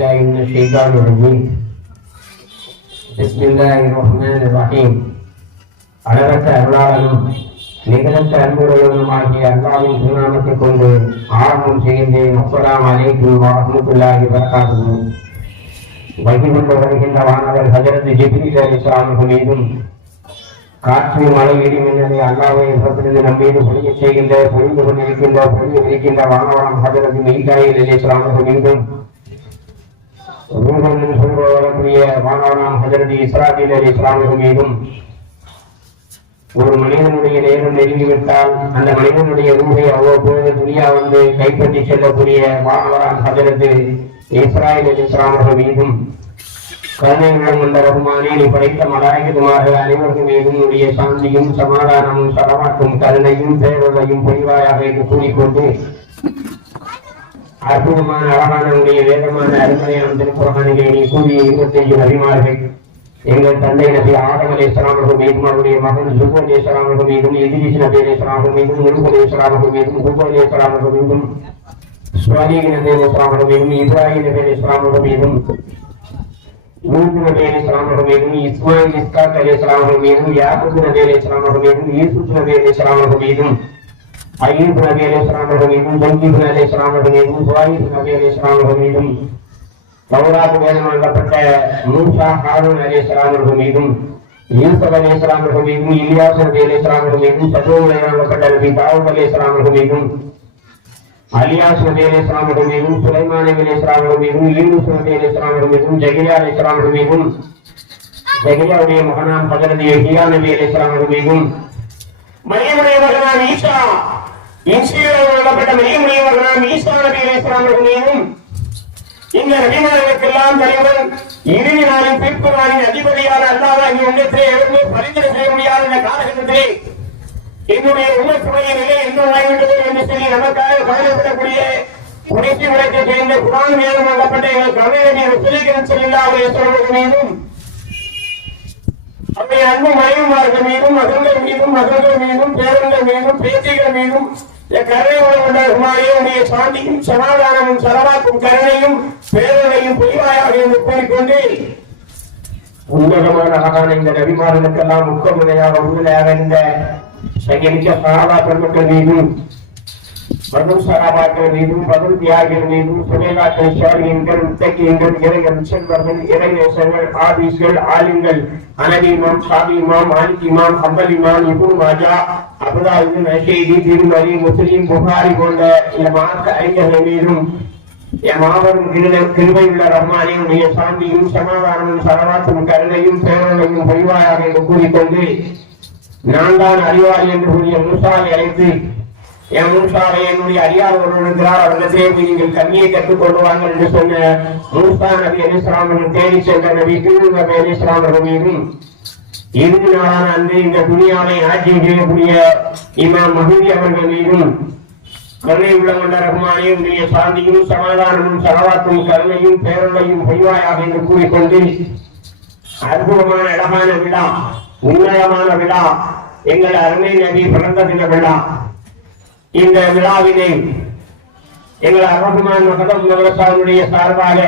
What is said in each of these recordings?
بالله من الشيطان الرجيم بسم الله الرحمن الرحيم அளவற்ற அருளாளனும் நிகழற்ற அன்புடையவனுமாகிய அல்லாஹ்வின் திருநாமத்தைக் கொண்டு ஆரம்பம் செய்கின்றேன். அஸ்ஸலாமு அலைக்கும் வரஹ்மத்துல்லாஹி வபரகாத்துஹு. வகிர்ந்து வருகின்ற வானவர் ஹஜரத் ஜிப்ரீல் அலைஹிஸ்ஸலாம் மீதும் காற்று மழை இடி மின்னலை அல்லாஹ்வை புறத்திலிருந்து நம் மீது பொழியச் செய்கின்ற பொழிந்து கொண்டிருக்கின்ற வானவரம் ஹஜரத் மீகாயில் அலைஹிஸ்ஸலாம் மீதும் ரூஹன் சொல்வதற்குரிய வானவரம் ஹஜரத் இஸ்ராஃபீல் அலைஹிஸ்ஸலாம் மீதும் ஒரு மனிதனுடைய நேரம் நெருங்கிவிட்டால் அந்த மனிதனுடைய ரூஹை அவ்வப்போது துனியா வந்து கைப்பற்றி செல்லக்கூடிய வானவரம் ஹஜரத் இஸ்ராயில் அலைஹிஸ்ஸலாம் மீதும் கருணையுடன் கொண்ட ரஹ்மானே நீ படைத்த மலாயிகத்துமார்கள் அனைவருக்கும் மீதும் உடைய சாந்தியும் சமாதானமும் சரவாக்கும் கருணையும் பேரொழியும் பொழிவாயாக என்று கூறிக்கொண்டு அற்புதமான அழகான உடைய வேதமான அருமையான திருக்குர்ஆனிலே நீ கூறிய 25 நபிமார்கள் எங்கள் தந்தை நபி ஆதம் அலைஹிஸ்ஸலாம் மீதும் அவருடைய மகன் ஜுபைர் அலைஹிஸ்ஸலாம் மீதும் இத்ரீஸ் நபி அலைஹிஸ்ஸலாம் மீதும் நூஹ் அலைஹிஸ்ஸலாம் மீதும் ஹூத் அலைஹிஸ்ஸலாம் மீதும் சுலைமான் நபி அலைஹிஸ்ஸலாம் மீதும் இப்ராஹீம் நபி அலைஹிஸ்ஸலாம் மீதும் நூஹ் நபி அலைஹிஸ்ஸலாம் மீதும் இஸ்மாயில் இஸ்ஹாக் அலைஹிஸ்ஸலாம் மீதும் யாக்கூப் நபி அலைஹிஸ்ஸலாம் மீதும் யூசுப் நபி அலைஹிஸ்ஸலாம் மீதும் அய்யூப் நபி அலைஹிஸ்ஸலாம் மீதும் ஜங்கீப் அலைஹிஸ்ஸலாம் மீதும் சுஹைப் நபி அலைஹிஸ்ஸலாம் மீதும் தௌராத் வேதம் வழங்கப்பட்ட மூசா ஹாரூன் அலைஹிஸ்ஸலாம் மீதும் யூசுப் அலைஹிஸ்ஸலாம் மீதும் இலியாஸ் நபி அலைஹிஸ்ஸலாம் மீதும் சபூர் வழங்கப்பட்ட நபி தாவூத் அலைஹிஸ்ஸலாம் மீதும் அலியாஸ் நபி அலைஹிஸ்ஸலாம் மீதும் சுலைமான் நபி அலைஹிஸ்ஸலாம் மீதும் யூனுஸ் நபி அலைஹிஸ்ஸலாம் மீதும் ஜகரியா அலைஹிஸ்ஸலாம் மீதும் ஜகரியாவுடைய மகனாம் ஹஜரத் யஹ்யா நபி அலைஹிஸ்ஸலாம் மீதும் மரியமுடைய மகனாம் ஈசா இன்ஜீலில் வழங்கப்பட்ட மரியமுடைய மகனாம் ஈசா நபி அலைஹிஸ்ஸலாம் மீதும் இந்த நபிமார்களுக்கெல்லாம் தலைவன் இறுதி நாளின் தீர்ப்பு நாளின் அதிபதியான அல்லாஹ் உலகத்திலே எழுந்து பரிந்துரை செய்ய முடியாத இந்த காலகட்டத்திலே என்னுடைய உலகத்துடைய நிலை என்ன ஆகிவிட்டது என்று சொல்லி நமக்காக கவலைப்படக்கூடிய குறைச்சி விளக்கை சேர்ந்த குரான் வேதம் வழங்கப்பட்ட எங்கள் கவலையை சொல்லிக்கிறேன் சொல்லாமல் சொல்வது மீதும் அவருடைய அன்பு மனைவிமார்கள் மீதும் மகள்கள் மீதும் பேரங்கள் மீதும் பேச்சுகள் மீதும் கருணையுடைய சாந்தியும் சமாதானமும் சரவாக்கும் கருணையும் பேரலையும் பொய்வாயாக என்று கூறிக்கொண்டு உன்னதமான அழகான இந்த நபிமார்களுக்கெல்லாம் முக்கமுனையாக உண்மையாக இந்த சங்கமிக்க சகாபா பெருமக்கள் மீதும் பதில் சகாபாக்கள் மீதும் பதில் தியாகிகள் மீதும் சுலைகாக்கள் ஷாலியன்கள் முத்தகியங்கள் இறைகள் செல்வர்கள் இறைநேசர்கள் ஆபீஸ்கள் ஆலிம்கள் அனவி இமாம் ஷாபி இமாம் மாலிக் இமாம் ஹம்பல் இமாம் இப்னு மாஜா அபுதாபி நஷீதி திருமதி முஸ்லிம் புகாரி போன்ற இந்த மார்க்க அறிஞர்கள் மீதும் மாபெரும் கிருபையுள்ள ரஹ்மானே உடைய சாந்தியும் சமாதானமும் சரவாத்தும் கருணையும் பேரலையும் பொய்வாயாக என்று கூறிக்கொண்டு நான் தான் அறிவாளி என்று கூறிய மூசாவை அழைத்து என் மூசாவை என்னுடைய அறியாத ஒருவர் இருக்கிறார் அவரிடத்திலே போய் நீங்கள் கண்ணியை கற்றுக் கொள்வார்கள் என்று சொன்ன மூசா நபி அலைஹிஸ்ஸலாம் தேடி சென்ற நபி கிரு நபி அலைஹிஸ்ஸலாம் மீதும் இறுதி நாளான அன்று இந்த துனியாவை ஆட்சி செய்யக்கூடிய இமாம் மஹதி அவர்கள் மீதும் கருணை உள்ள கொண்ட ரஹ்மானே உடைய சாந்தியும் சமாதானமும் சரவாத்தும் கருணையும் பேரலையும் பொய்வாயாக என்று கூறிக்கொண்டு அற்புதமான அழகான விழா உன்னதமான விழா எங்கள் அருமை நபி பிறந்த தின விழா. இந்த விழாவினை எங்கள் அரகுமான் மகதம் மதரசாவுடைய சார்பாக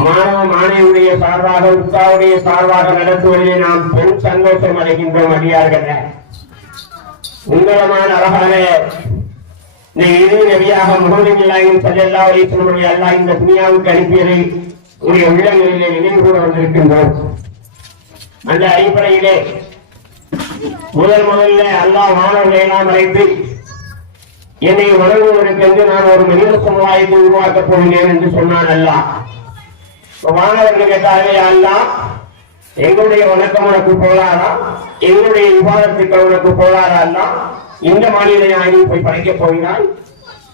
மாணவ மாணவியுடைய சார்பாக உத்தாவுடைய சார்பாக நடத்துவதிலே நாம் பெரும் சந்தோஷம் அடைகின்றோம். அடியார்கள் உன்னதமான அழகான இந்த இறுதி நபியாக முஹம்மது ஸல்லல்லாஹு அலைஹி வஸல்லம் அல்லாஹ் இந்த துனியாவுக்கு அனுப்பியதை உடைய உள்ளங்களிலே நினைவு கூற வந்திருக்கின்றோம். அந்த அடிப்படையிலே முதல்ல அல்லாஹ் மாணவர்களை எல்லாம் அழைத்து என்னை வணங்குவதற்கென்று நான் ஒரு மனித சமுதாயத்தை உருவாக்கப் போகிறேன் என்று சொன்னான் அல்லாஹ். மாணவர்கள் கேட்டாலே அல்லாஹ் எங்களுடைய வணக்கம் உனக்கு போதாதா, எங்களுடைய விவாதத்துக்கள் உனக்கு போதாதா அல்லாஹ், இந்த மாநிலையாக நீ போய் படைக்கப் போகிறாய்,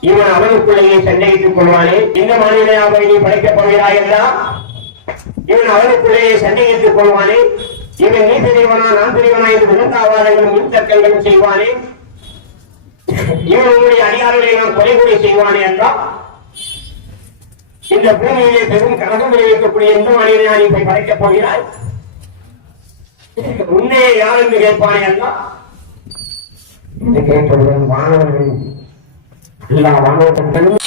இவன் அவனுக்குள்ளேயே சந்தேகித்துக் கொள்வானே, இந்த மாநிலையாக நீ படைக்கப் போகிறாய் எல்லாம் இவன் அவனுக்குள்ளேயே சந்தேகித்துக் கொள்வானே, இவன் நீ பெரியவனா நான் பெரியவனா என்று விளக்காவாதங்களும் மின்தர்க்கங்களும் செய்வானே, இவன் உன்னுடைய அடியார்களை நாம் கொலைகூடி செய்வானே என்றால் இந்த பூமியிலே பெரும் கனகம் விளைவிக்கக்கூடிய எந்த மனிதனை நீ போய் படைக்கப் போகிறாய், உன்னே யார் என்று கேட்பானே என்றால் இதை கேட்டவுடன் மாணவர்கள் எல்லா மாணவர்களும்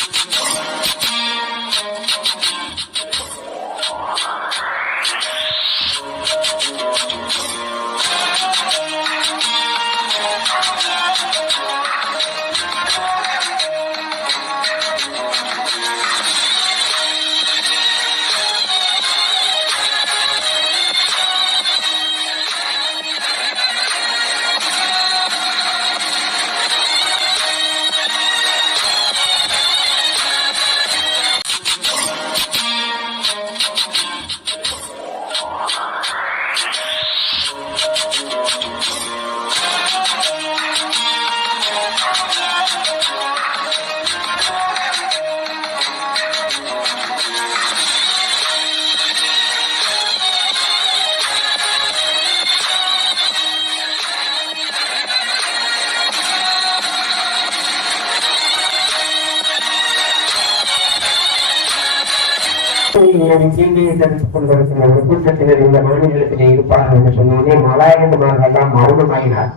தீங்கையை தடுத்துக் கொண்டிருக்கிற ஒரு கூட்டத்தினர் இந்த மாநிலத்திலே இருப்பார்கள் என்று சொன்னோடனே மலாயகமாரெல்லாம் மௌனமாயினார்.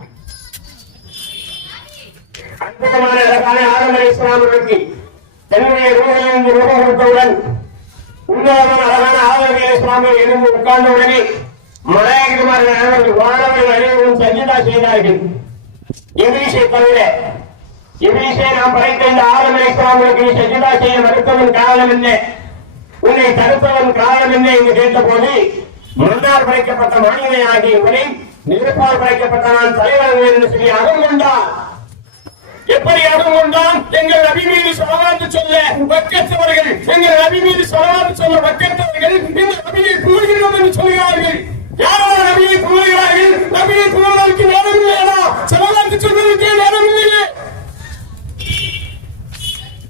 அற்புதமான அழகான ஆதம் அலைஹிஸ்ஸலாம் அவர்களுக்கு தன்னுடைய ரூஹையிலிருந்து ரூஹ கொடுத்தவுடன் உன்னதமான அழகான ஆதம் அலைஹிஸ்ஸலாம் எழுந்து உட்கார்ந்த உடனே மலாயகமார்கள் அனைவரும் வானவர்கள் அனைவரும் சஜிதா செய்தார்கள். இப்லீஸை தவிர. இப்லீஸை நாம் படைத்த இந்த ஆதம் அலைஹிஸ்ஸலாமுக்கு சஜிதா செய்ய மறுத்தவன் காரணம் என்ன, உன்னை தடுத்தவன் காரணம் என்ன என்று கேட்டபோது, மண்ணால் படைக்கப்பட்ட மனிதனை ஆகிய இவனை நெருப்பால் படைக்கப்பட்ட நான் தலைவன் என்று சொல்லி அகம் கொண்டான். எப்படி அகம் கொண்டான்? எங்கள் நபி மீது ஸலவாத்து சொல்ல வக்கத்தவர்கள், எங்கள் நபி மீது ஸலவாத்து சொல்ல வக்கத்தவர்கள் இந்த நபியை புகழ்கிறோம் என்று சொல்கிறார்கள். யாராவது நபியை புகழ்கிறார்கள்? நபியை புகழ்வதற்கு நேரம் இல்லையா? ஸலவாத்து சொல்வதற்கு நேரம் இல்லையே.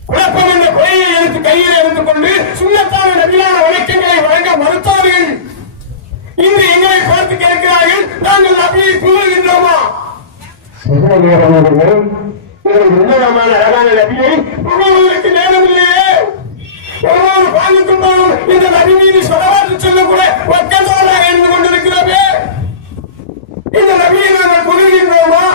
குழப்பம் என்ற கொலையை எடுத்து கையில் எடுத்துக் கொண்டு சுண்ணத்தான நபியான வணக்கங்களை வழங்க மறுத்தார்கள். இன்று எங்களை பார்த்து கேட்கிறார்கள், நாங்கள் நபியை புகழ்கின்றோமா? உன்னதமான அழகான நபியை புகழ்வதற்கு நேரம் இல்லையே. ஒவ்வொரு பாகத்தும் இந்த நபி மீது ஸலவாத்து சொல்லக்கூட வக்கத்தாலாக இருந்து கொண்டிருக்கிறோமே. இந்த நபியை நாங்கள் புகழ்கின்றோமா?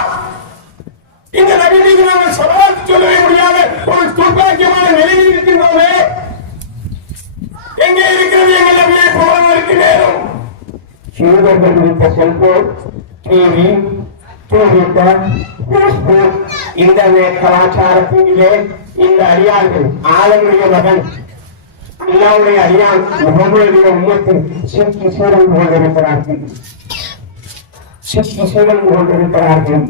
இந்த நபி மீது நாங்கள் ஸலவாத்து சொல்லவே முடியாத ஒரு துர்பாக்கியமான நிலையில் இருக்கின்றோமே. எங்கே இருக்கிறது எங்கள் நபியை புகழ்வதற்கு நேரம்? யூதர்கள் விட்ட cellphone, TV, Twitter, Facebook, internet கலாச்சாரத்திலே இந்த அடியார்கள் ஆலமுடைய மகன் அல்லாவுடைய அடியான் முகமதுடைய உம்மத்தில் சிக்கி சீரந்து கொண்டிருக்கிறார்கள். சிக்கி சீரந்து கொண்டிருக்கிறார்கள்.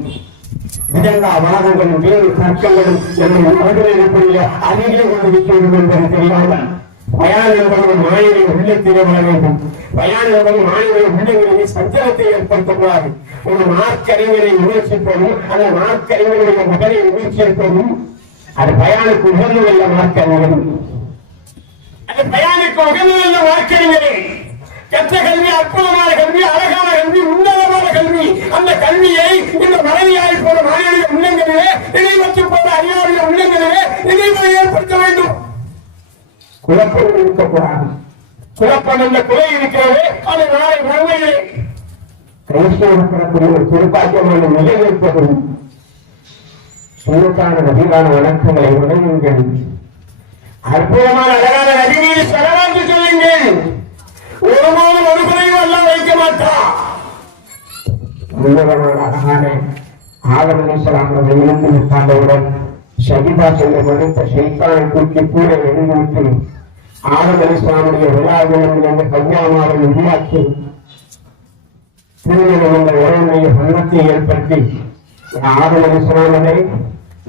விதங்காவாதங்களும் வேறு தர்க்கங்களும் நம்மை மனதில் இருக்கக்கூடிய அருகே கொண்டிருக்கிறது என்பது தெரியாமல் பயான் என்பது மாயனை உள்ளத்திலே வர வேண்டும். பயான் என்பது மாயனை உள்ளங்களை சஞ்சலத்தை ஏற்படுத்தக்கூடாது. ஒரு மார்க்கறிஞரை விமர்சிப்பதும் அந்த மார்க்கறிஞருடைய மகனை விமர்சிப்பதும் அது பயானுக்கு உகந்ததல்ல. மார்க்கறிஞர் அது பயானுக்கு உகந்ததல்ல. மார்க்கறிஞரே கற்ற கல்வி, அற்புதமான கல்வி, அழகான கல்வி, உன்னதமான கல்வி, அந்த கல்வியை இந்த மனைவியாய் போல மனைவிய உள்ளங்களிலே நினைவற்று போல அறியாவுடைய உள்ளங்களிலே நினைவை ஏற்படுத்த வேண்டும். குழப்பம் இருக்கக்கூடாது. குழப்பம் என்ற குறை இருக்கிறது. அது நாளை மறுமையிலே கிறிஸ்தவர்களுக்குரிய ஒரு துர்பாக்கியமான நிலை ஏற்படும். சுண்ணத்தான நபியான வணக்கங்களை உணவுங்கள். அற்புதமான அழகான நபி மீது ஸலவாத்து சொல்லுங்கள். ஒருபோதும் ஒரு குறையும் எல்லாம் வைக்க மாட்டான். உன்னதமான அழகான ஆதம் அலைஹிஸ்ஸலாம் அவர்கள் எழுந்து உட்கார்ந்தவுடன் சஜிதா செய்ய மறுத்த ஷைத்தானை தூக்கி கூட எழுந்துவிட்டு ஆதம் அலைஹிஸ்ஸலாமுடைய விழாவில் என்ற கவ்வாமாவை உருவாக்கி திருமணம் என்ற உறவுடைய சங்கத்தை ஏற்படுத்தி ஆதம் அலைஹிஸ்ஸலாமை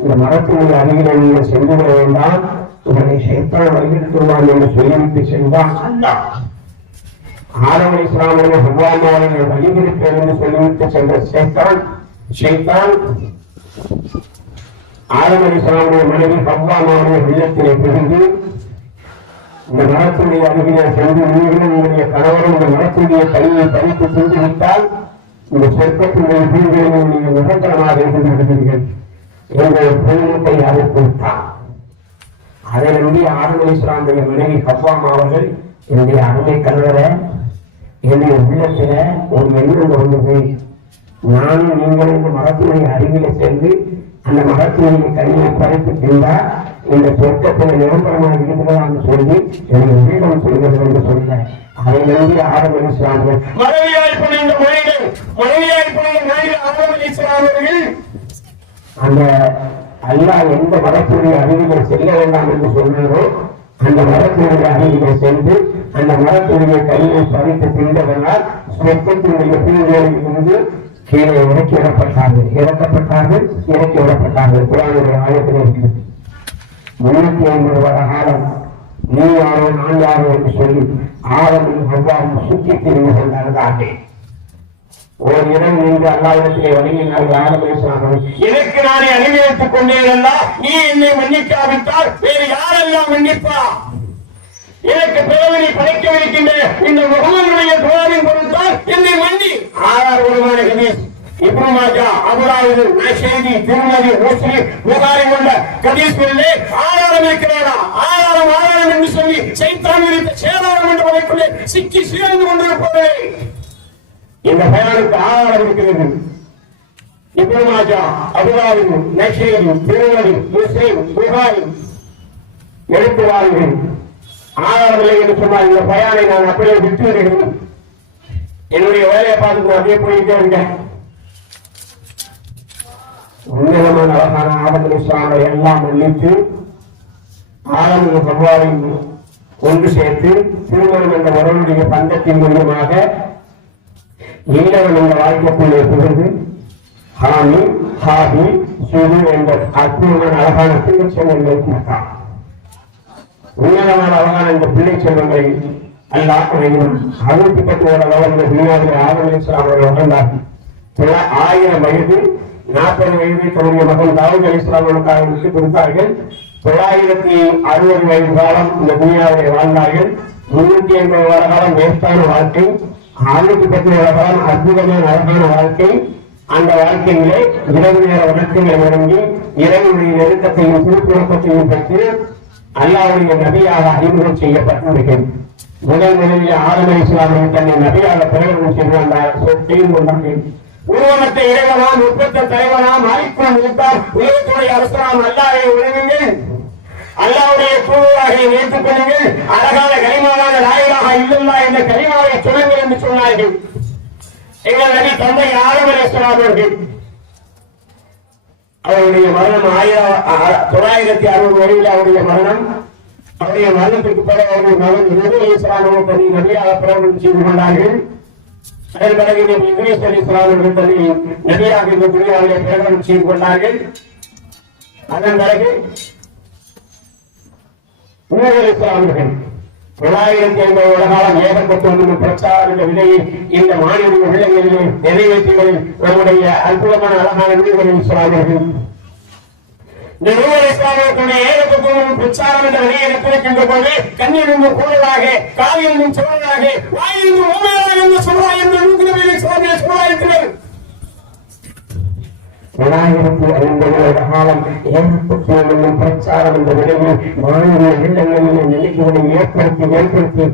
இந்த மரத்தினுடைய அருகில் நீங்கள் சென்று விட வேண்டாம், உங்களை ஷைத்தான் வழிநடத்துவான் என்று சொல்லிவிட்டு சென்றான். ஆதம் அலைஹிஸ்ஸலாமுடைய ஹவ்வாமாவை வழிநடத்தேன் என்று சொல்லிவிட்டு சென்ற ஷைத்தான் ஆதம் அலைஹிஸ்ஸலாமுடைய மனைவி ஹவ்வாமாவுடைய உள்ளத்திலே புகுந்து இந்த மரத்துடைய அருகிலே சென்று நீங்களும் உங்களுடைய கணவரும் இந்த மரத்துடைய கையை பறித்து சென்று விட்டால் இந்த சொர்க்கத்தினுடைய வீடுகளில் நீங்கள் நிரந்தரமாக இருந்து விடுவீர்கள் என்ற ஒரு பொருளத்தை அவர் கொடுத்தார். அதை நம்பி ஆதம் அலைஹிஸ்ஸலாமுடைய மனைவி ஹவ்வாமா அவர்கள், என்னுடைய அருமை கணவரை என்னுடைய உள்ளத்தில ஒரு எண்ணம் வந்தது, நானும் நீங்களும் இந்த மரத்தினுடைய அருகில சென்று அந்த மரத்தினுடைய கையை பறித்து சென்றால் இந்த சொர்க்கத்தில் நிரந்தரமாக இருக்கிறதான்னு சொல்லி என்னுடைய வீடம் செய்கிறது என்று சொல்ல அதை நம்பி ஆதம் அலைஹிஸ்ஸலாமுடைய அந்த அல்லாஹ் எந்த மரத்தினுடைய அருகில் செல்ல வேண்டாம் என்று சொன்னாரோ அந்த மரத்தினுடைய அருகில் சென்று அந்த மரத்தினுடைய கையை பறித்து தின்றதனால் சொர்க்கத்தினுடைய பிரிவுகளில் இருந்து கீழே இறக்கி விடப்பட்டார்கள். குர்ஆனுடைய ஆயத்தில் இருக்கிறது. 350 வருட காலம் நீ யாரோ நான் யாரோ என்று சொல்லி ஆதமும் ஹவ்வாவும் சுற்றி திரிந்து கொண்டார்கள். ஒரு இடம் நீங்க அல்லாஹ்விடத்திலே வணங்கினார்கள். ஆதம் அலைஹிஸ்ஸலாம், எனக்கு நானே அனுபவித்துக் கொண்டேனல்லா, நீ என்னை மன்னிக்காவிட்டால் வேறு யாரெல்லாம் மன்னிப்பா? எனக்கு பிறகு நீ படைக்கவிருக்கின்ற இந்த முகமதுடைய துஆவின் பொருட்டால் என்னை மன்னி. ஆதாரபூர்வமான ஹதீஸ் இப்னு மாஜா, அபூ தாவூத், நஸீ, திர்மிதி, முஸ்லிம், புகாரி போன்ற ஹதீஸ்களிலே ஆதாரம் இருக்கிறதா? ஆதாரம் ஆதாரம் என்று சொல்லி சைத்தான் விரித்த சேதாரம் என்று வகைக்குள்ளே சிக்கி சீர்ந்து கொண்டிருப்பது. இந்த பயானுக்கு ஆதாரம் இருக்கிறது. இப்னு மாஜா, அபுதாபி, நஸீர், திருமதி, முஸ்லிம், புகாரி எழுத்துவார்கள். ஆதாரமில்லை என்று சொன்னால் இந்த பயானை நான் அப்படியே விட்டு வருகிறேன். என்னுடைய வேலையை பார்த்து அப்படியே போயிட்டே இருக்கேன். உன்னதமான அழகான ஆதம் அலைஹிஸ்ஸலாமை எல்லாம் மன்னித்து ஆதம் ஹவ்வாவை ஒன்று சேர்த்து திருமணம் என்ற வரனுடைய பந்தத்தின் மூலமாக ஈழவன் என்ற வாழ்க்கைக்குள்ளே புகுந்து ஹாமி ஹாபி சுது என்ற அற்புதமான அழகான பிள்ளை செல்வங்களை கொடுத்தான். உன்னதமான அழகான இந்த பிள்ளை செல்வங்களை அல்லாஹ் அறுபத்தி அளவு துனியாவில் ஆதம் அலைஹிஸ்ஸலாம் அவர்கள் வளர்ந்தார்கள். 1000 வயது 40 வயதை தன்னுடைய மகன் தாவூத் அலைஹிஸ்ஸலாம் அவர்களுக்கு கொடுத்தார்கள். 960 வயது காலம் இந்த துனியாவை வாழ்ந்தார்கள். 380 வருட காலம் வேஸ்டான வாழ்க்கை, 610 வருட காலம் அற்புதமான அழகான வாழ்க்கை. அந்த வாழ்க்கையிலே இரவு நேர வணக்கங்களை வழங்கி இறைவனுடைய நெருக்கத்தையும் திருப்புறக்கத்தையும் பெற்று அல்லாஹ்வுடைய நபியாக அறிமுகம் செய்யப்பட்டிருக்கிறது. முதலில் ஆதம் அலைஹிஸ்ஸலாம் தன்னை நபியாக பிரகடனம் செய்து கொண்டார்கள். உருவமத்தை இறைவனாம், உற்பத்த தலைவனாம், மாலிக்கும் இருப்பார், உலகத்துடைய அரசனாம் அல்லாஹ்வை உணவுங்கள், அல்லாஹ்வுடைய தூதராக ஏற்றுக் கொள்ளுங்கள், அழகான கலிமாவான லா இலாஹா இல்லல்லாஹ் என்ற கலிமாவை சொல்லுங்கள் என்று சொன்னார்கள். எங்கள் நபி தந்தை ஆதம் அலைஹிஸ்ஸலாம் அவருடைய மரணம் 960 வயதில் அவருடைய மரணம். அவருடைய மரணத்திற்கு பிறகு அவருடைய மகன் நூஹ் அலைஹிஸ்ஸலாம் அவர்கள் நபியாக பிரகடனம் செய்து கொண்டார்கள். அதன் பிறகு இத்ரீஸ் அலைஹிஸ்ஸலாம் அவர்கள் நபியாக இந்த துனியாவிலே பிரகடனம் செய்து கொண்டார்கள். அதன் பிறகு நூஹ் அலைஹிஸ்ஸலாம் அவர்கள் 950 வருட காலம் ஏகப்பட்டு வந்து பிரச்சார விலையை இந்த மாநில உள்ளங்களிலே நிறைவேற்றிகளில் நம்முடைய அற்புதமான அழகான நூஹ் அலைஹிஸ்ஸலாம் இந்த நூஹ் அலைஹிஸ்ஸலாம் அவர்களுடைய ஏகப்பட்டு பிரச்சாரம் என்ற விலையை எடுத்திருக்கின்ற போது கண்ணிலிருந்து கூடலாக, காலிலிருந்து சோழலாக, வாயிலிருந்து ஓமையாக என்று சொல்வாய் என்று நூஹ் அலைஹிஸ்ஸலாம் சொல்வாயிருக்கிறார். 950 வருட காலம் ஏகப்பட்டு பிரச்சாரம் என்ற விலையில் மாநில இல்லங்களில் நிலைகளை ஏற்படுத்தி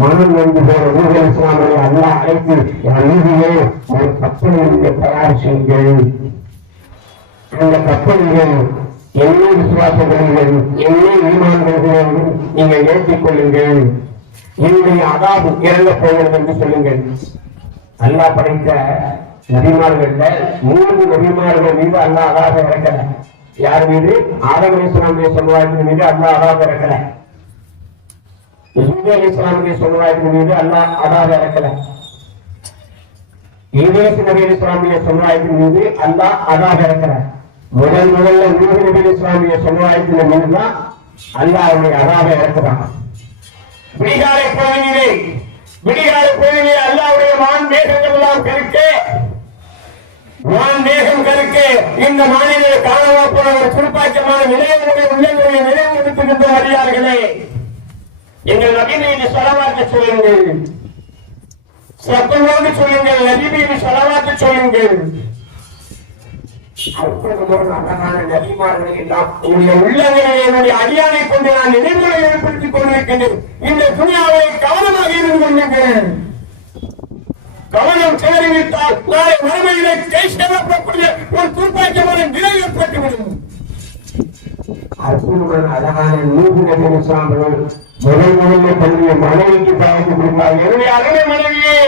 மனம் வந்து போற நூஹ் அலைஹிஸ்ஸலாமை அல்லாஹ் அழைத்து நீதியே ஒரு கப்பலை தயார் செய்யுங்கள், அந்த கப்பல்கள் என்னை விசுவாசம் கொள்ளுங்கள், என்னை ஈமான் கொள்ளுங்கள், நீங்கள் ஏற்றிக் கொள்ளுங்கள், என்னுடைய அதாபு இறங்கப் போகிறது என்று சொல்லுங்கள். அல்லாஹ் படைத்த நபிமார்கள்ல 3 நபிமார்கள் மீது அல்லாஹ் அதாபை இறக்கல. யார் மீது? ஆதம் அலைஹிஸ்ஸலாமுடைய சமுதாயத்தின் மீது அல்லாஹ் அதாபை இறக்கல. யூசுப் அலைஹிஸ்ஸலாமுடைய சமுதாயத்தின் மீது அல்லாஹ் அதாபை இறக்கல. ஈதீஸ் நபி அலைஹிஸ்ஸலாமுடைய சமுதாயத்தின் மீது அல்லாஹ் அதாபை இறக்கிறார். முதல்ல நூஹ் நபி அலைஹிஸ்ஸலாமுடைய சமுதாயத்தின் மீதுதான் அல்லாஹ்வுடைய அதாபை இறக்கிறான். விடிகாலை பொழுதிலே அல்லாஹ்வுடைய வான் மேகங்கள் எல்லாம் கருக்க, வான் மேகம் கருக்க இந்த மாநில காணவா போன ஒரு துர்ப்பாக்கியமான நிலையங்களுடைய உள்ளங்களுடைய நிலைநிறுத்துகின்ற அறியார்களே, எங்கள் நபி மீது ஸலவாத் சொல்லுங்கள், சத்தமோடு சொல்லுங்கள், நபி மீது ஸலவாத் சொல்லுங்கள். அழகான நபிமார்களை எல்லாம் உள்ளங்களை அடியானை கொண்டு நான் நினைவுகளை ஏற்படுத்திக் கொண்டிருக்கின்றேன். இந்த துனியாவை கவனமாக இருந்து கொள்ளுங்கள். கவனம் சேரிவிட்டால் நாளை மறுமையிலே கை சேரப்படக்கூடிய ஒரு துர்ப்பாக்கியமான நிலை ஏற்பட்டுவிடும். அற்புதமான அழகான நூஹ் நபி அலைஹிஸ்ஸலாம் முதலில் தன்னுடைய மனைவிக்கு பழக்கி கொடுத்தார். என்னுடைய அருமை மனைவியே,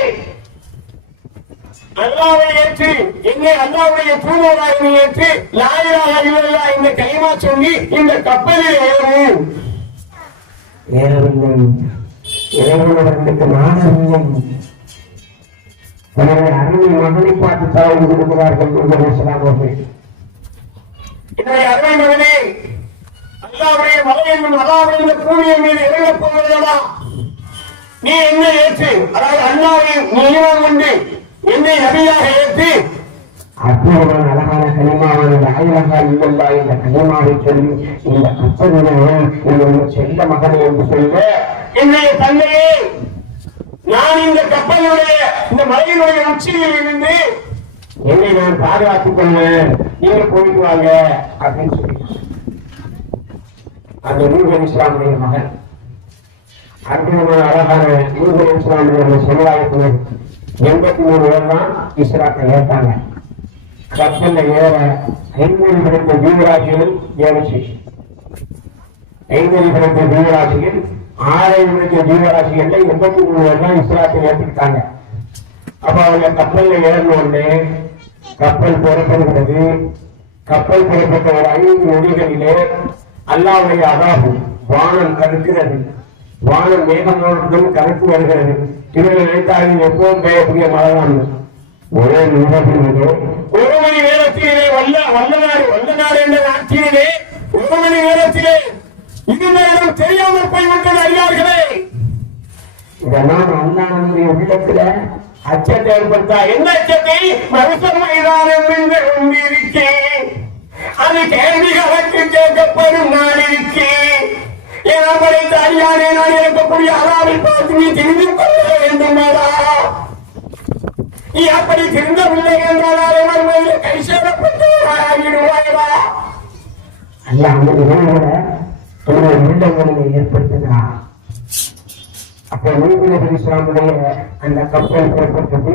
அல்லாஹ்வை ஏற்று, என்னை அல்லாஹ்வுடைய தூதராக ஏற்று லா இலாஹா இல்லல்லாஹ் இந்த கலிமா சொல்லி இந்த கப்பலில் ஏறவில்லை. இறைவனவர்களுக்கு நாடவில்லை. தன்னுடைய அருமை மகனை பார்த்து தகவல் கொடுக்கிறார்கள் நூஹ் அலைஹிஸ்ஸலாம் அவர்கள். என்னுடைய அருமை மகனே, அல்லாஹ்வுடைய மலையின் அல்லாஹ்வுடைய பூமியின் மீது இறங்கப் போகிறதா, நீ என்னை ஏற்று, அதாவது அல்லாஹ்வை ஈமான் கொண்டு என்னை நபியாக ஏற்று அற்புதமான அழகான கலிமாவான லா இலாஹா இல்லல்லாஹ் என்ற கலிமாவை சொல்லி இந்த கப்பலிலே என்னுடைய செல்ல மகனை என்று சொல்ல, என்னுடைய தந்தையே, நான் இந்த கப்பலுடைய இந்த மலையினுடைய உச்சியில் இருந்து என்னை நான் பாதுகாத்துக் கொள்வேன், நீங்க போயிட்டு வாங்க அப்படின்னு சொல்லி அந்த நூஹ் அலைஹிஸ்ஸலாமுடைய மகன். அற்புதமான அழகான நூஹ் அலைஹிஸ்ஸலாமுடைய சமுதாயத்தினர் 83 பேர் தான் இஸ்ராத்தை ஏற்றாங்க. கப்பல்ல ஏற 50 பிறந்த ஜீவராசிகள் ஏறிச்சு. 50 பிறந்த ஜீவராசிகள் 6 பிறந்த ஜீவராசிகள் 83 பேர் தான் இஸ்ராத்தை ஏற்றுக்கிட்டாங்க. அப்ப அவங்க கப்பல்ல ஏறின உடனே கப்பல் புறப்படுகிறது. கப்பல் புறப்பட்ட ஒரு 5 நொடிகளிலே அல்லாஹ்வுடைய அதாபு வானம் கருக்கிறது. வானம் மேகமோடு கருத்து வருகிறது. இவர்கள் நினைத்தார்கள் எப்போதும் பெய்யக்கூடிய மழைதான். ஒரே நிமிடத்திலே 1 மணி நேரத்திலே வல்லநாடு என்ற நாட்டிலே 1 மணி நேரத்திலே இது நேரம் தெரியாமல் போய்விட்டது அறியார்களே. இதெல்லாம் அல்லாஹ்வுடைய உள்ளத்துல அச்சத்தை ஏற்படுத்தா. என்ன அச்சத்தை? மனுஷன் மைதானம் என்று கொண்டிருக்கேன், அது கேள்விகளுக்கு கேட்கப்படும் நாள் இருக்கேன். அறியானே நான் இருக்கக்கூடிய அறாவை பார்த்து நீ தெரிந்து கொள்ள வேண்டுமாடா? நீ அப்படி தெரிந்தவில்லை என்றால் கை சேரப்பட்டுவாயடா. அல்ல அந்த உள்ளங்களை ஏற்படுத்துகிறா. அப்ப நூஹ் அலைஹிஸ்ஸலாமுடைய அந்த கப்பல் புறப்பட்டது.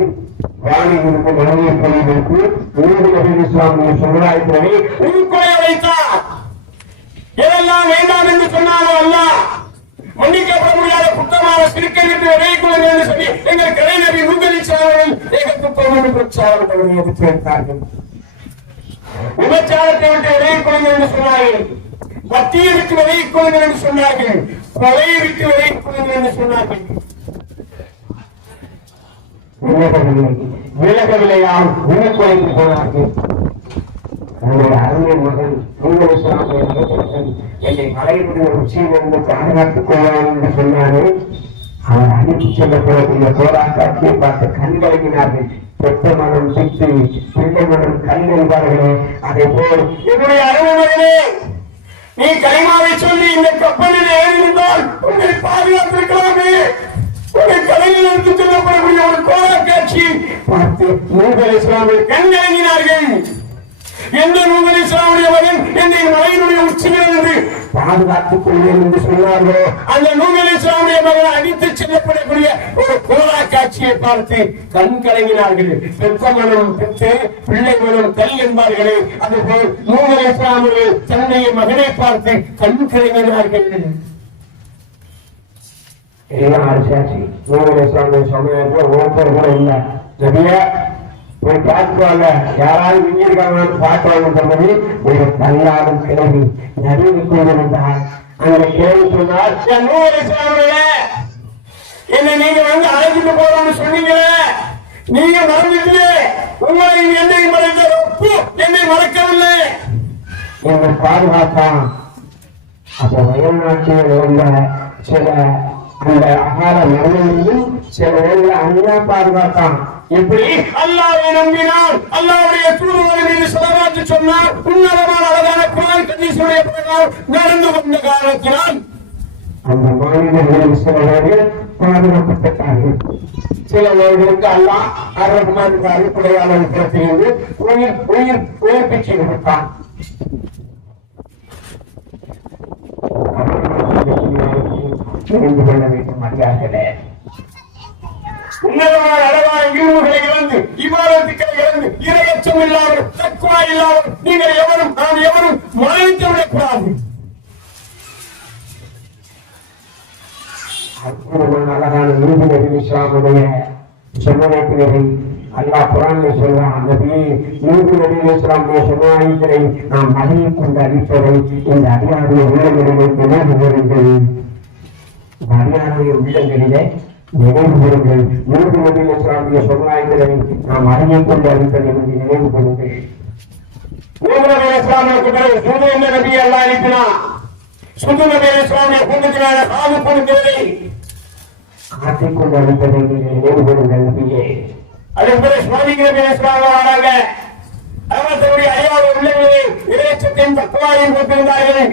வானில் இருந்து மழையை பொழிவைத்து நூஹ் அலைஹிஸ்ஸலாமுடைய சமுதாயத்தினரை உருக்குலைய வைத்தார். எதெல்லாம் வேண்டாம் என்று சொன்னாலும் அல்லாஹ் மன்னிக்கப்பட முடியாத குற்றமான சிறுக்கை விட்டு விளைவிக்கொள்ள என்று சொல்லி எங்கள் கலை நபி நூஹ் அலைஹிஸ்ஸலாம் ஏகத்துவம் பிரச்சாரத்தை எதிர்த்து வைத்தார்கள். விபச்சாரத்தை விட்டு விளைவிக்கொள்ள என்று சொன்னார்கள். பத்தியை விட்டு விளைவிக்கொள்ள என்று சொன்னார்கள். கொலையை விட்டு விளைவிக்கொள்ள என்று சொன்னார்கள். விலகவில்லையால் விலக்கொலைக்கு போனார்கள். என்னுடைய அருமை மகன் நூஹ் அலைஹிஸ்ஸலாம் என்னை மலையினுடைய உச்சியிலிருந்து பாதுகாத்துக் கொள்வான் என்று சொன்னாரு. அவர் அனுப்பிச் செல்லப்படக்கூடிய கோரா காட்சியை பார்த்து கண்கலங்கினார்கள். பெற்ற மனம் பித்து பிள்ளை மனம் கல் என்பார்களே, அதே போல் என்னுடைய அருமை மகனே, நீ கலிமாவை சொல்லி இந்த கப்பலில் ஏறியிருந்தால் உங்களை பாதுகாத்திருக்கலாமே. உங்கள் கலையில் எடுத்துச் செல்லப்படக்கூடிய ஒரு கோரா காட்சி பார்த்து நூஹ் அலைஹிஸ்ஸலாம் கண்கலங்கினார்கள். எந்த நூஹ் அலைஹிஸ்ஸலாமுடைய மகன் என்னை மலையினுடைய உச்சியிலிருந்து பாதுகாத்துக் கொள்வேன் என்று சொன்னார்களோ, அந்த நூஹ் அலைஹிஸ்ஸலாமுடைய மகன் அடித்து செல்லப்படக்கூடிய ஒரு கோரா காட்சியை பார்த்து கண் கலங்கினார்கள். பெற்ற மனம் பெற்று பிள்ளை மனம் கல் என்பார்களே, அதுபோல் நூஹ் அலைஹிஸ்ஸலாமுடைய தன்னுடைய மகனை பார்த்து கண் கலங்கினார்கள். நூஹ் அலைஹிஸ்ஸலாமுடைய சமயத்தில் ஒருத்தர் கூட இல்லை. நபியா போய் பார்த்துவாங்க, யாராவது விஞ்ஞானிகள் பார்த்துவாங்க சொன்னது ஒரு கல்லாடும் கிழவி நடுவு கொண்டிருந்தார். அந்த கிழவி சொன்னார், என்னை நீங்க வந்து அழைச்சிட்டு போறோம்னு சொன்னீங்களே, நீங்க மறந்துட்டு உங்களை என்னை மறைந்த என்னை மறக்கவில்லை என்னை பாதுகாத்தான். அப்ப வயநாட்டில் இருந்த சில அந்த அகார மரணங்களிலும் சில வேலை அண்ணா பாதுகாத்தான். எப்படி அல்லாஹ்வை நம்பினால் அல்லாஹ்வுடைய தூதர் மீது ஸலவாத் சொன்னார், உன்னதமான அழகான குர்ஆன் ஹதீஸுடைய பிரகாரம் நடந்து கொண்ட காரணத்தினால் அந்த மாநிலங்களில் சில வேளைகள் பாதுகாக்கப்பட்டார்கள். சில வேளைகளுக்கு அல்லாஹ் அர்-ரஹ்மான் அருள்படையாளர் பிறப்பிலிருந்து உயிர்ப்பிச்சு கொடுத்தான். தெரிந்து கொள்ள வேண்டும் அறியார்களே. உன்னதமான அழகான இல்முகளை இழந்து இபாதத்துக்களை இழந்து இரையச்சம் இல்லாமல் தக்வா இல்லாமல் நீங்கள் எவரும் நாம் எவரும் மறைத்து விடக்கூடாது. அற்புதமான அழகான நூஹ் அலைஹிஸ்ஸலாமுடைய சமுதாயத்தினரை அல்லாஹ் குர்ஆனில் சொல்றான், நபியே நூஹ் அலைஹிஸ்ஸலாமுடைய சமுதாயத்தினரை நாம் மழையை கொண்டு அழிப்பதை இந்த அடியாருடைய உள்ளங்களிலே நினைவு கூறுங்கள். அடியாருடைய உள்ளங்களிலே நினைவு கூறுங்கள். நூஹ் அலைஹிஸ்ஸலாமுடைய சமுதாயத்தினரை நாம் மழையை கொண்டு அழிப்பதை என்று நினைவு கூறுங்கள். நூஹ் அலைஹிஸ்ஸலாமுக்கு பிறகு சூது என்ற நபியை அல்லாஹ் அனுப்பினான். சூது நபி அலைஹிஸ்ஸலாமுடைய கூட்டத்தினால காது கொடுத்ததை காட்டிக் கொண்டு அழிப்பதை நினைவு கூறுங்கள் நபியே. அதன் பிறகு சுவாமிக்கு நபி அலைஹிஸ்ஸலாம் வராங்க. அவர் தன்னுடைய ஐயாவை உள்ளவர்களே இறைச்சத்தையும் தக்வாவையும் கொண்டிருந்தார்கள்.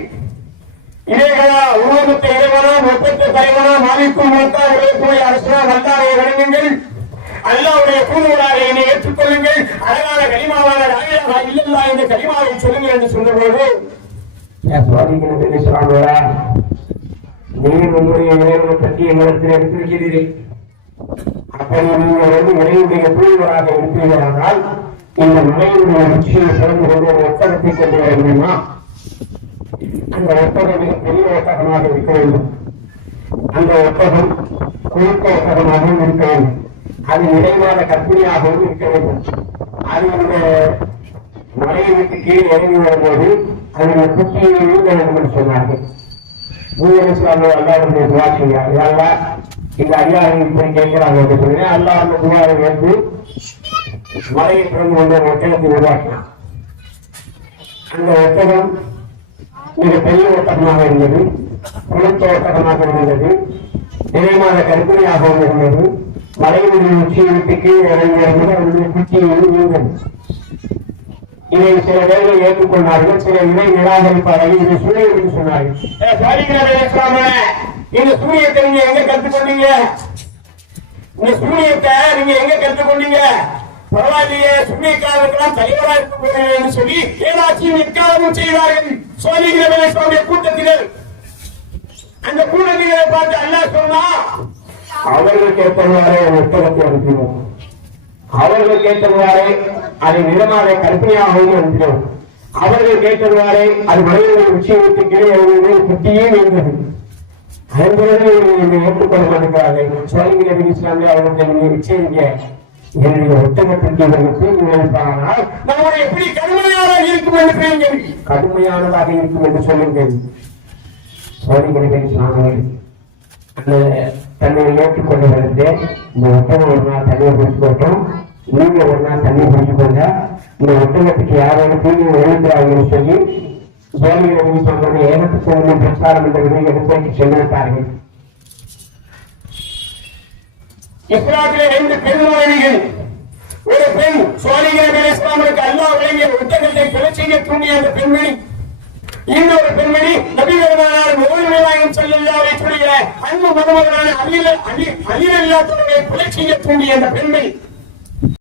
இறைகளா உருவத்தை இறைவனா மொத்தத்தை தலைவனா மாலிக்கும் மொத்தா உலகக்கூடிய அரசனா வல்லாரை வணங்குங்கள். அல்லாஹ்வுடைய தூதராக என்னை ஏற்றுக்கொள்ளுங்கள். அழகான கலிமாவான லா இலாஹா இல்லல்லாஹ் என்ற கலிமாவை சொல்லுங்கள் என்று சொன்னபோது சுவாமிகளா, நீர் உங்களுடைய இறைவனை பற்றி எங்களிடத்தில் எடுத்திருக்கிறீர்கள். அப்படி நீங்கள் இறைவனுடைய தூய்வராக இருப்பீர்களானால் இந்த மலையினுடைய உச்சியை பிறந்து கொண்டு ஒரு ஒட்டகத்தை கொண்டு வர முடியுமா? அந்த ஒட்டகம் மிக பெரிய ஒட்டகமாக இருக்க வேண்டும். அந்த ஒட்டகம் குழுக்க ஒட்டகமாகவும் இருக்க வேண்டும். அது நிறைவான கற்பிணியாகவும் இருக்க வேண்டும். அது இந்த மலையை விட்டு கீழே இறங்கி வரும்போது அதனுடைய குட்டியை நீங்க வேண்டும் என்று சொன்னார்கள். அல்லாவுடைய துவா செய்யா, இந்த ஐயாவை இப்படி கேட்கிறாங்க என்று சொன்னேன். அல்லா அந்த துவாரை வந்து மலையை பிறந்து கொண்டு ஒரு ஒட்டகத்தை உருவாக்கினான். அந்த ஒட்டகம் மிக பெரிய ஒட்டகமாக இருந்தது, குளத்த ஒட்டகமாக இருந்தது, நிறைவான கற்பிணியாகவும் இருந்தது. மலையினுடைய உச்சியை விட்டு கீழே இறங்கி வரும்போது அதனுடைய குட்டியை நீங்கிறது. இதை சில வேலையை ஏற்றுக்கொண்டார்கள், சில இதை நிராகரிப்பார்கள். இது சூரியன் என்று சொன்னார்கள். இந்த சூரியத்தை நீங்க எங்க கற்றுக்கொண்டீங்க? இந்த சூரியத்தை நீங்க எங்க கற்றுக்கொண்டீங்க? பரவாயில்லையே, சூரியக்காரர்களெல்லாம் தலைவராக இருக்க சொல்லி ஏதாச்சும் எக்காலமும் செய்தார்கள். சோழிகிற கூட்டத்தினர் அந்த கூட்டத்தினரை பார்த்து அல்லாஹ் சொன்னா, அவர்கள் கேட்டவாறே ஒட்டகத்தை அனுப்பினோம், அவர்கள் கேட்டவாறே அதை நிறமாக கற்பனையாகவும் அனுப்பினோம், அவர்கள் கேட்டவாறே அது மனிதர்கள் உச்சியை விட்டு கீழே குட்டியே நீந்தது. அதன் ஏற்றுக்கொள்ள மாட்டேங்கிறார்கள். சோழிகிற இஸ்லாமிய அவர்கள் நீங்க நிச்சயிங்க, என்னுடைய ஒட்டகத்திற்கு இவர்கள் தீங்கு விளைவிப்பானால் நம்முடைய எப்படி கடுமையானதாக இருக்கும் என்று கடுமையானதாக இருக்கும் என்று சொல்லுங்கள். சோழிகிற இஸ்லாமியர்கள் அந்த தன்னை ஏற்றுக்கொண்டு வந்து இந்த ஒட்டகம் ஒரு நாள் தண்ணியை குடிச்சுக்கோட்டும், நீங்க ஒரு நாள் தண்ணியை குடிச்சுக்கோங்க, இந்த ஒட்டகத்துக்கு யாரோட தீங்கு விளைவிக்கிறாங்கன்னு சொல்லி சோழிகிற சொல்றது ஏகத்துக்கு ஒன்றும் பிரச்சாரம் என்ற விதை எடுத்து சென்றிருப்பார்கள். இஸ்லாமிலே 2 பெண்மணிகள், ஒரு பெண் சோழிகிற இஸ்லாமிற்கு அல்லாஹ் வழங்கிய ஒட்டகத்தை கொலை செய்ய தூண்டிய அந்த பெண்மணி, இன்னொரு பெண்மணி நபி பெருமானார் நாயகம் ஸல்லல்லாஹு அலைஹி வஸல்லம் அன்பு மருமகனான அலி ரலியல்லாஹு அன்ஹு கொலை செய்ய தூண்டிய அந்த பெண்மணி.